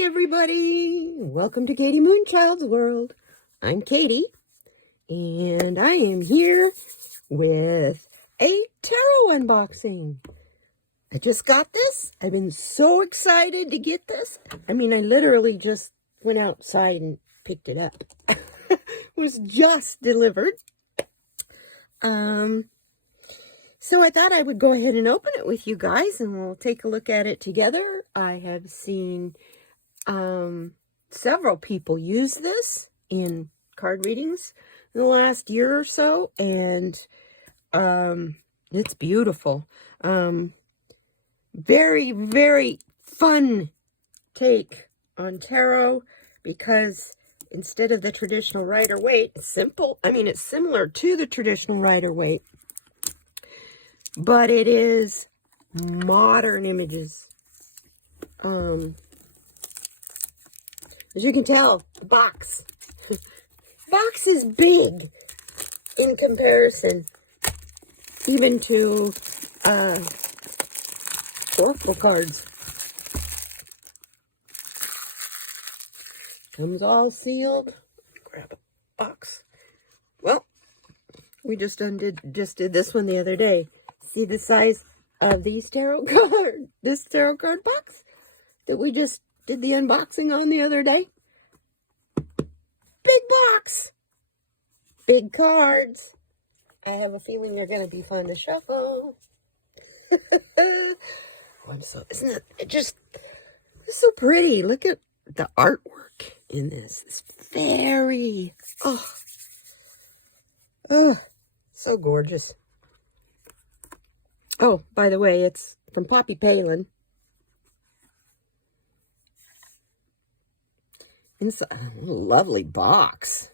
Hi, everybody. Welcome to Katie Moonchild's World. I'm Katie, and I am here with a tarot unboxing. I just got this. I've been so excited to get this. I mean, I literally just went outside and picked it up. It was just delivered. So I thought I would go ahead and open it with you guys, and we'll take a look at it together. I have seen several people use this in card readings in the last year or so, and it's beautiful. Very, very fun take on tarot, because instead of the traditional Rider-Waite, it's simple. I mean, it's similar to the traditional Rider-Waite, but it is modern images. As you can tell, the box is big in comparison even to oracle cards. Comes all sealed. Grab a box. Well, we just did this one the other day. See the size of these this tarot card box that we just did the unboxing on the other day? Big box, big cards. I have a feeling they're going to be fun to shuffle. Isn't it just, it's so pretty. Look at the artwork in this. It's very, so gorgeous. Oh, by the way, it's from Poppy Palin. It's a lovely box.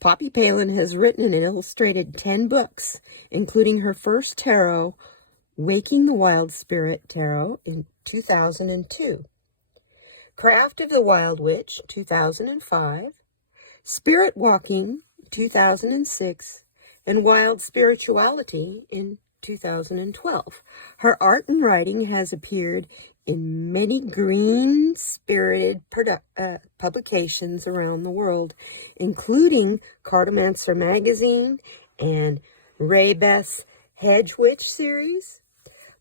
Poppy Palin has written and illustrated 10 books, including her first tarot, Waking the Wild Spirit Tarot, in 2002. Craft of the Wild Witch, 2005. Spirit Walking, 2006. And Wild Spirituality in 2012. Her art and writing has appeared in many green-spirited publications around the world, including Cartomancer Magazine and Ray Beth's Hedge Witch series.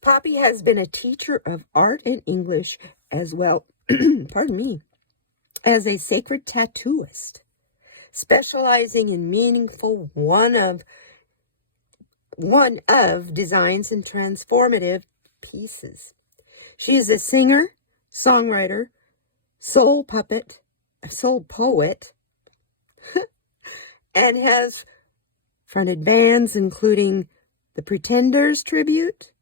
Poppy has been a teacher of art and English as well, pardon me, as a sacred tattooist, specializing in meaningful one of designs and transformative pieces. She is a singer, songwriter, soul poet, and has fronted bands including the Pretenders Tribute,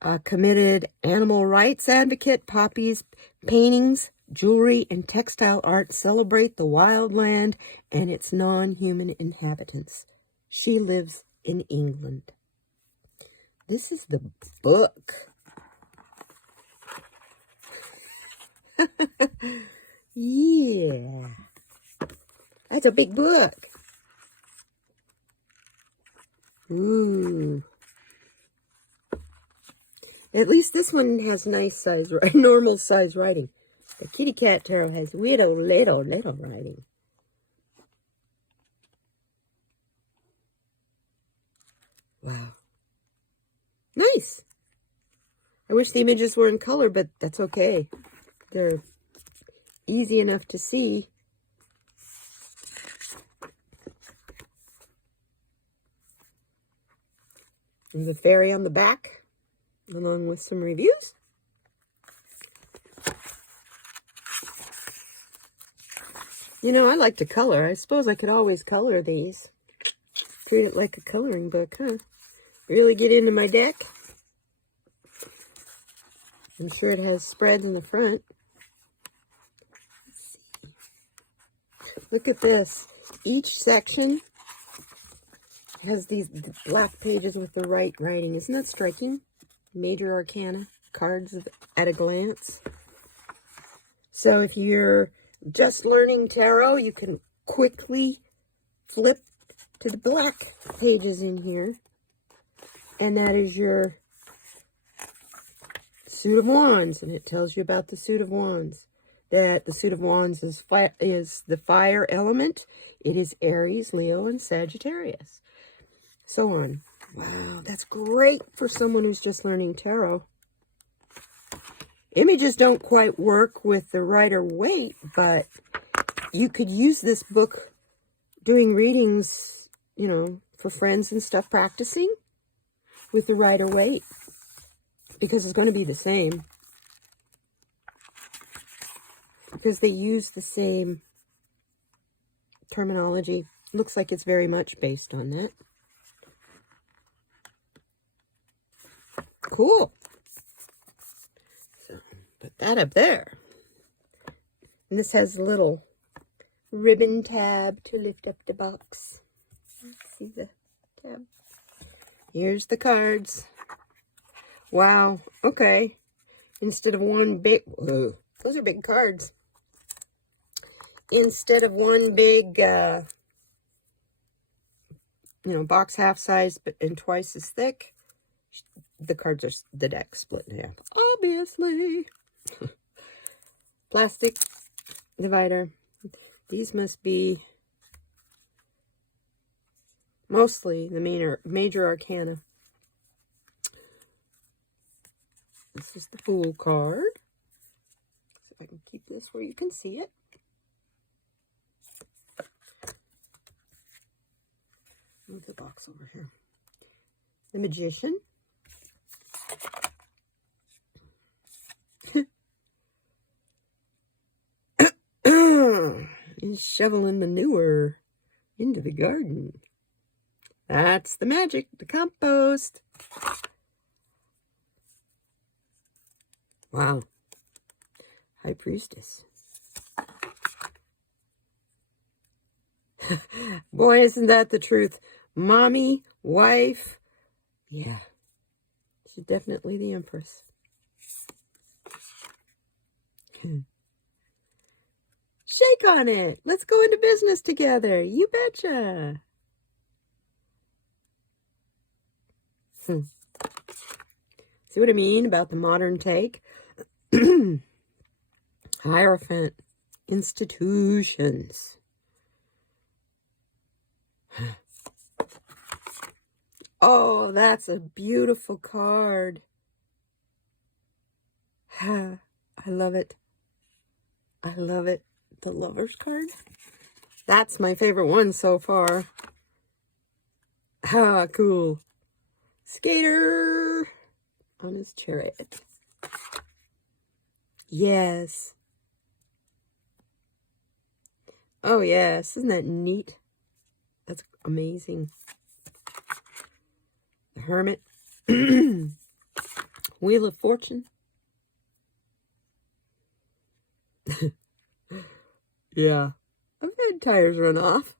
a committed animal rights advocate. Poppy's paintings, jewelry, and textile art celebrate the wild land and its non-human inhabitants. She lives in England. This is the book. Yeah. That's a big book. Ooh. At least this one has nice size, normal size writing. The Kitty Cat Tarot has little writing. Wow. Nice. I wish the images were in color, but that's okay. They're easy enough to see. And the fairy on the back, along with some reviews. You know, I like to color. I suppose I could always color these. Treat it like a coloring book, huh? Really get into my deck. I'm sure it has spreads in the front. Let's see. Look at this. Each section has these black pages with the right writing. Isn't that striking? Major Arcana, cards at a glance. So if you're just learning tarot, you can quickly flip to the black pages in here. And that is your suit of wands, and it tells you about the suit of wands. that the suit of wands is the fire element. It is Aries, Leo, and Sagittarius. So on. Wow, that's great for someone who's just learning tarot. Images don't quite work with the Rider-Waite, but you could use this book doing readings, you know, for friends and stuff, practicing with the Rider-Waite, because it's going to be the same. Because they use the same terminology. Looks like it's very much based on that. Cool. So, put that up there. And this has a little ribbon tab to lift up the box. Let's see the tab. Here's the cards. Wow. Okay. Instead of one big... Whoa, those are big cards. Instead of one big, you know, box half size and twice as thick, the cards are, the deck split in half. Obviously. Plastic divider. These must be mostly the major arcana. This is the Fool card. See if I can keep this where you can see it. Move the box over here. The Magician. He's shoveling manure into the garden. That's the magic, the compost. Wow. High Priestess. Boy, isn't that the truth. Mommy, wife. Yeah. She's definitely the Empress. Shake on it. Let's go into business together. You betcha. See what I mean about the modern take? Hierophant. Institutions. Oh, that's a beautiful card. I love it. I love it. The Lover's card. That's my favorite one so far. Ah, cool. Skater on his chariot. Yes. Oh, yes. Isn't that neat? That's amazing. The Hermit. Wheel of Fortune. Yeah. I've had tires run off.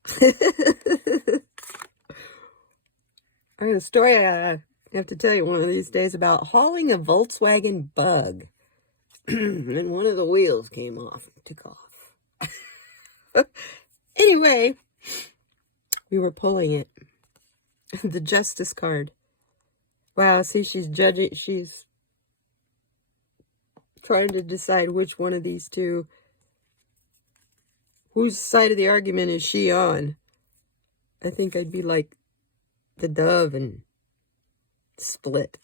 I have a story I have to tell you one of these days about hauling a Volkswagen Bug. And one of the wheels came off and took off. Anyway, we were pulling it. The Justice card. Wow, see, she's judging. She's trying to decide which one of these two, whose side of the argument is she on. I think I'd be like the Dove and split.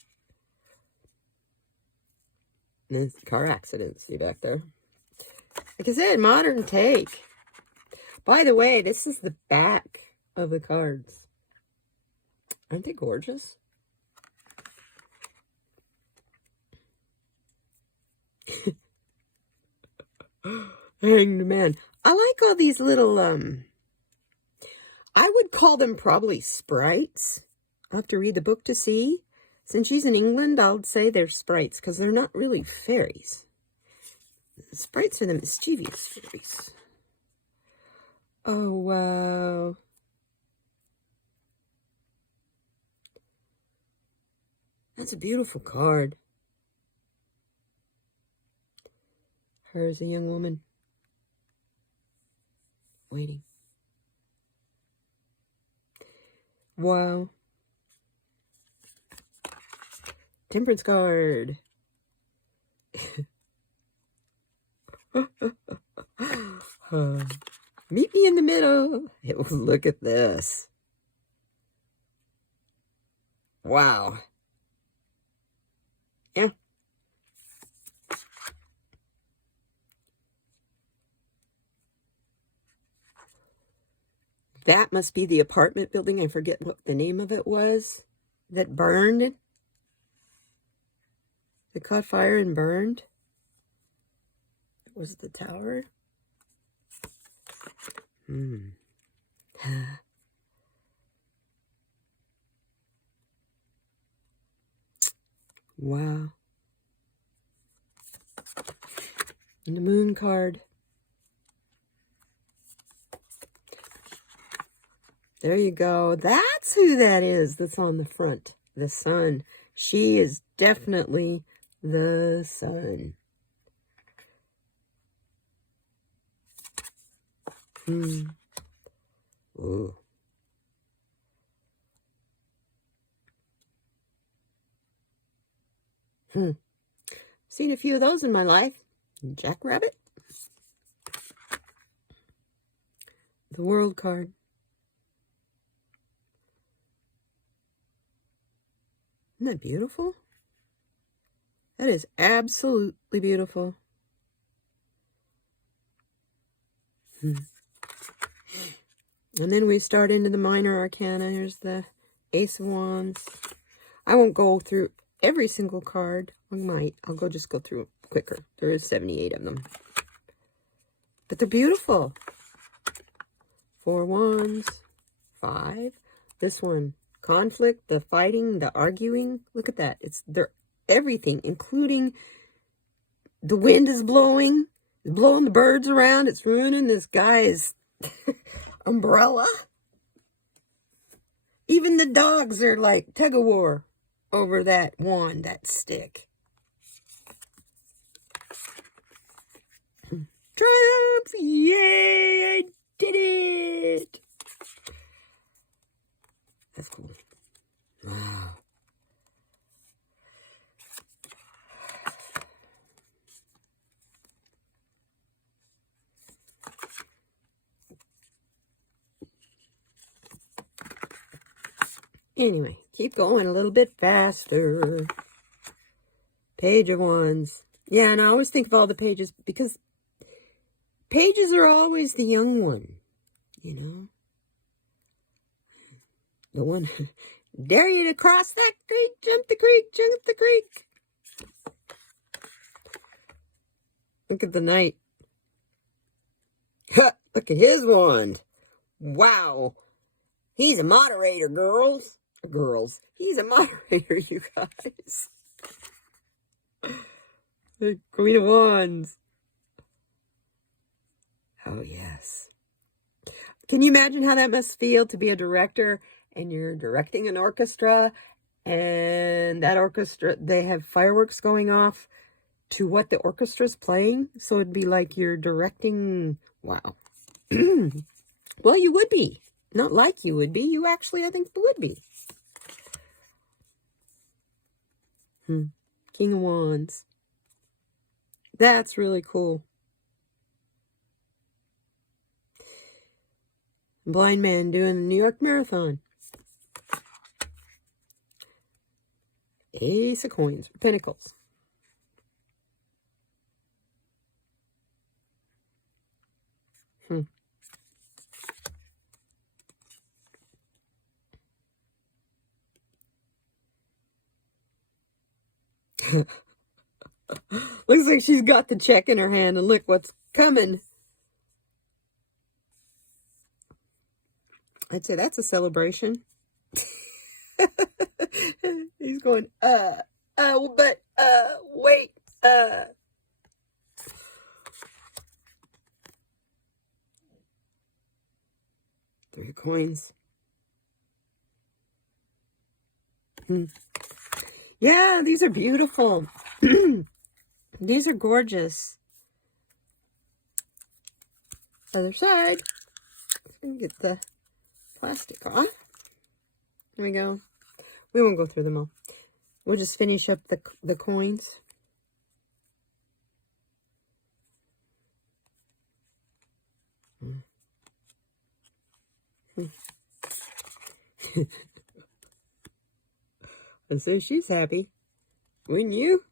And there's a car accident, see back there. Like I said, modern take. By the way, this is the back of the cards. Aren't they gorgeous? Hanged Man. I like all these little, I would call them probably sprites. I'll have to read the book to see. Since she's in England, I'll say they're sprites, because they're not really fairies. Sprites are the mischievous fairies. Oh, wow. That's a beautiful card. Here's a young woman waiting. Wow. Temperance card. Meet me in the middle. Look at this. Wow. Yeah. That must be the apartment building. I forget what the name of it was that burned. It caught fire and burned. Was it the tower? Wow. And the moon card. There you go. That's who that is that's on the front. The sun. She is definitely the sun. Ooh. Seen a few of those in my life. Jackrabbit. The world card. Isn't that beautiful? That is absolutely beautiful. And then we start into the minor arcana. Here's the Ace of Wands. I won't go through every single card. I might. I'll just go through it quicker. There is 78 of them. But they're beautiful. 4 Wands. 5. This one. Conflict, the fighting, the arguing. Look at that. They're everything, including the wind is blowing. It's blowing the birds around. It's ruining this guy's umbrella. Even the dogs are like tug of war over that wand, that stick. Triumph! Yay! I did it! That's cool. Wow. Anyway, keep going a little bit faster. Page of Wands. Yeah, and I always think of all the pages because pages are always the young one, you know? The one, dare you to cross that creek, jump the creek, jump the creek. Look at the knight. Look at his wand. Wow. He's a moderator, girls. Girls. He's a moderator, you guys. The Queen of Wands. Oh, yes. Can you imagine how that must feel to be a director and you're directing an orchestra and that orchestra, they have fireworks going off to what the orchestra's playing? So it'd be like you're directing, wow. Well, you would be. Not like you would be. You actually, I think, would be. King of Wands. That's really cool. Blind man doing the New York Marathon. Ace of Coins. Pentacles. Looks like she's got the check in her hand, and look what's coming. I'd say that's a celebration. He's going, wait, 3 coins. Yeah, these are beautiful. These are gorgeous. Other side. Let's get the plastic off. There we go. We won't go through them all. We'll just finish up the coins. And so she's happy. Wouldn't you?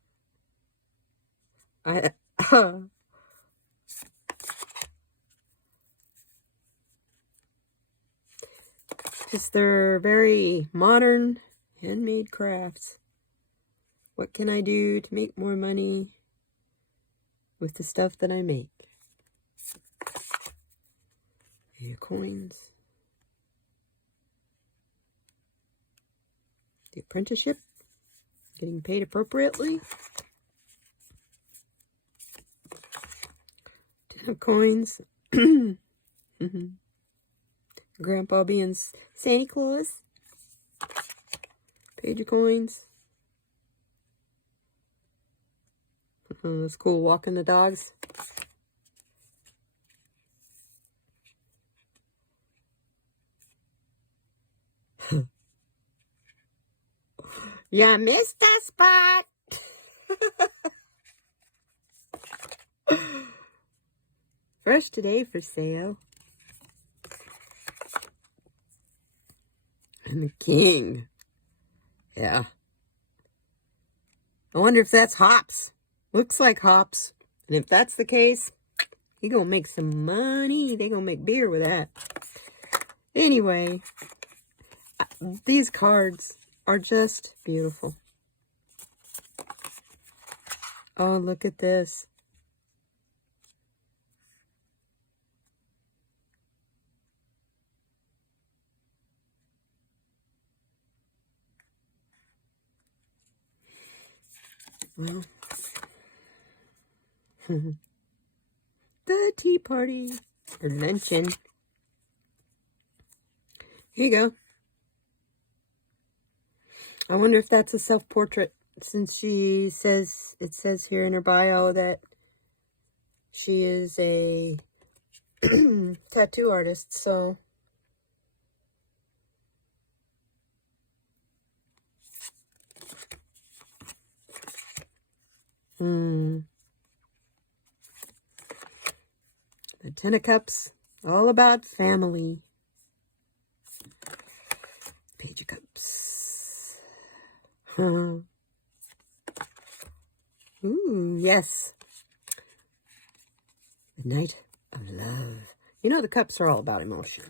Just they're very modern handmade crafts. What can I do to make more money with the stuff that I make? Your coins. The apprenticeship. Getting paid appropriately. 10 coins. Grandpa being Santa Claus. Page of coins. That's cool, walking the dogs. You missed a spot. Fresh today for sale. And the king. Yeah. I wonder if that's hops. Looks like hops. And if that's the case, he gonna make some money. They gonna make beer with that. Anyway, these cards are just beautiful. Oh, look at this. Well, the tea party or luncheon. Here you go. I wonder if that's a self-portrait, since she says, it says here in her bio that she is a tattoo artist, so. The 10 of Cups, all about family. Page of Cups. Ooh, yes. The Knight of Love. You know the cups are all about emotion.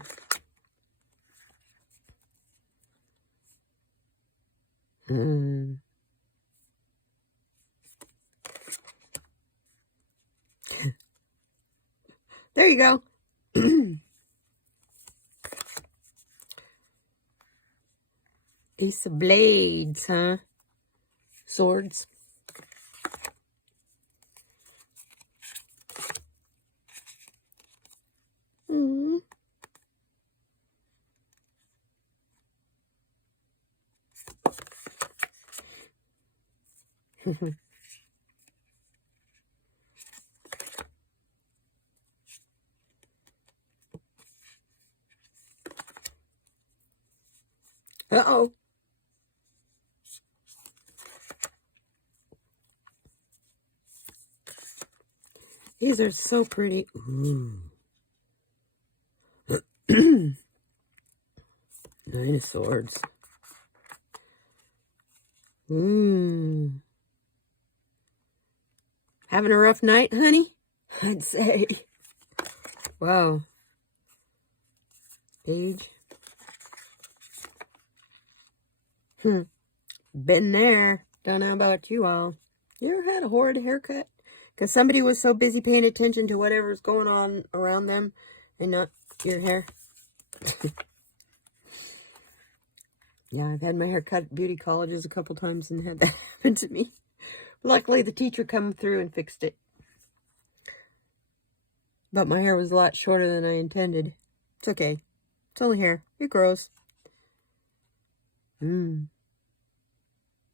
There you go. Ace of Blades, huh? Swords. Uh-oh. These are so pretty. Ooh. 9 of Swords. Having a rough night, honey? I'd say. Wow. Page. Been there. Don't know about you all. You ever had a horrid haircut? Because somebody was so busy paying attention to whatever's going on around them and not your hair. Yeah, I've had my hair cut at beauty colleges a couple times and had that happen to me. Luckily, the teacher come through and fixed it. But my hair was a lot shorter than I intended. It's okay. It's only hair. It grows. Now,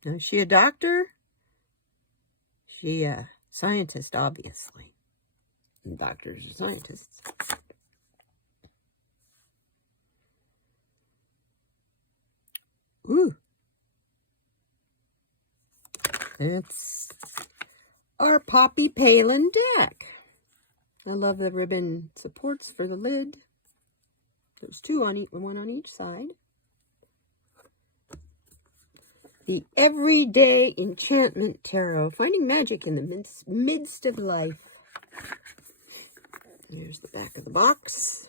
is she a doctor? She a scientist, obviously. And doctors are scientists. Ooh. That's our Poppy Palin deck. I love the ribbon supports for the lid. There's two on one on each side. The Everyday Enchantment Tarot, finding magic in the midst of life. Here's the back of the box.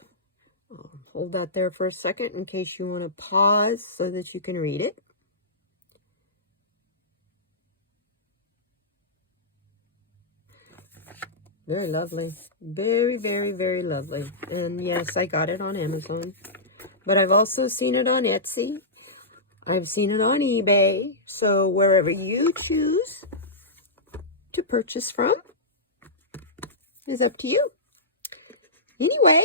I'll hold that there for a second in case you want to pause so that you can read it. Very lovely. Very, very, very lovely. And yes, I got it on Amazon. But I've also seen it on Etsy. I've seen it on eBay. So wherever you choose to purchase from is up to you. Anyway,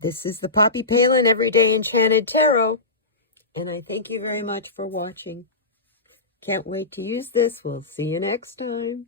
this is the Poppy Palin Everyday Enchanted Tarot. And I thank you very much for watching. Can't wait to use this. We'll see you next time.